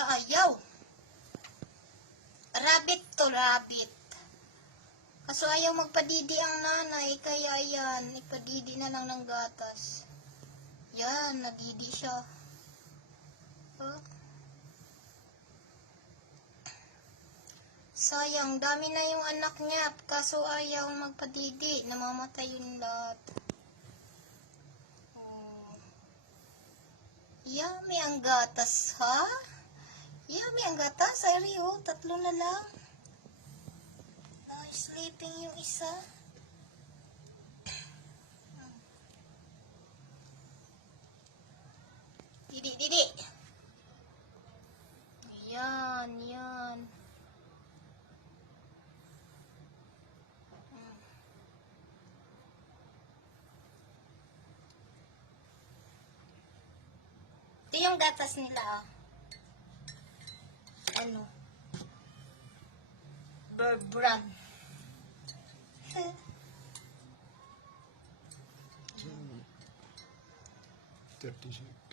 Ayaw. Rabbit to, rabbit. Kaso ayaw magpadidi ang nanay, kaya yan, ipadidi na lang ng gatas. Yan, nadidi siya. Oh. Sayang, dami na yung anak niya, kaso ayaw magpadidi, namamatay yung lahat. Oh. Yummy ang gatas, ha? Yummy ang gatas, ay oh, 3 na lang. Sleeping yung isa. Didi, didi. Yan, yan. Ito yung gatas nila. Ano? Bear brand. 36.